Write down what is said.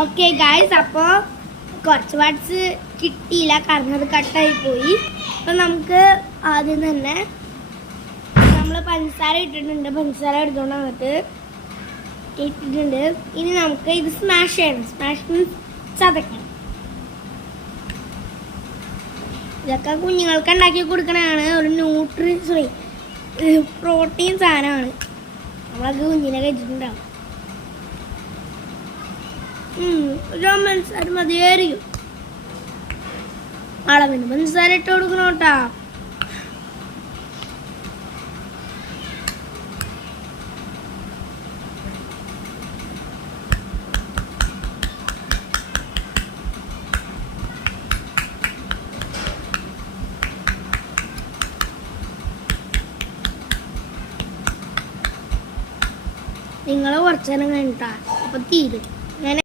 Okay guys, അപ്പോൾ കുറച്ച് വാട്സ് കിട്ടിയില്ല കാരണം അത് കട്ടായി പോയി. അപ്പം നമുക്ക് ആദ്യം തന്നെ നമ്മൾ പഞ്ചസാര ഇട്ടിട്ടുണ്ട്. പഞ്ചസാര എടുത്തോണ്ട് വന്നിട്ട് ഇട്ടിട്ടുണ്ട്. ഇനി നമുക്ക് ഇത് സ്മാഷ് ചെയ്യണം. സ്മാഷ് ചതക്കണം. ഇതൊക്കെ കുഞ്ഞുങ്ങൾക്ക് ഉണ്ടാക്കി കൊടുക്കണതാണ്. ഒരു പ്രോട്ടീൻ സാധനമാണ്. നമ്മളൊക്കെ കുഞ്ഞിനെ കഴിച്ചിട്ടുണ്ടാവും. പഞ്ചസാര മതിയായിരിക്കും. അളവിന് പഞ്ചസാര ഇട്ട് കൊടുക്കണം കേട്ടാ. നിങ്ങൾ കുറച്ചു നേരം കഴിഞ്ഞിട്ടാ, അപ്പൊ തീരും.